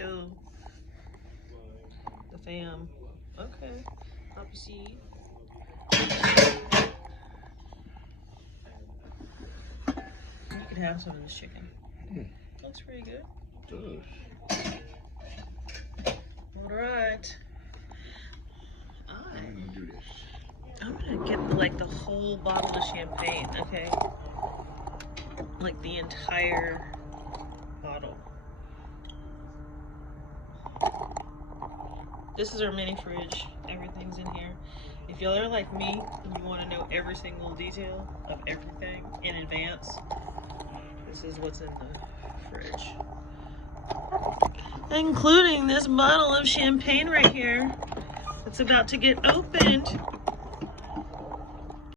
show the fam. Okay. Poppy seed. You can have some of this chicken. Looks pretty good. It does. All right. I'm gonna do this. I'm gonna get like the whole bottle of champagne, okay? Like the entire bottle. This is our mini fridge. Everything's in here. If y'all are like me and you want to know every single detail of everything in advance, this is what's in the fridge. Including this bottle of champagne right here. It's about to get opened.